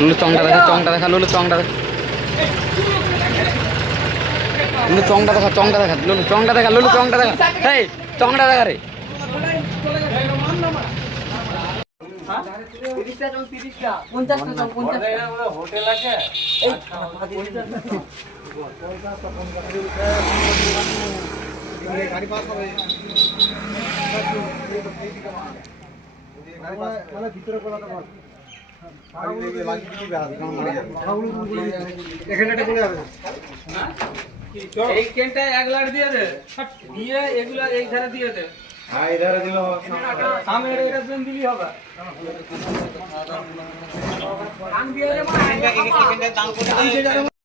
লুলু চংটা দেখা, চংটা দেখা, লুলু চংটা দেখা, লুলু চংটা দেখা, চংটা দেখা, লুলু চংটা দেখা, লুলু চংটা দেখা, এই চংটা দেখা রে। হোটেল আছে গাড়ি পাস হবে ভিতরে বলাতে বল এই কেনটা 1 লাখ দিয়ে দে, দিয়ে এগুলা এই ধারে দিয়ে দে। হ্যাঁ ইধারে দিলে সামনে এটা দেন দিলি হবে। দাম দিয়ে দে মা,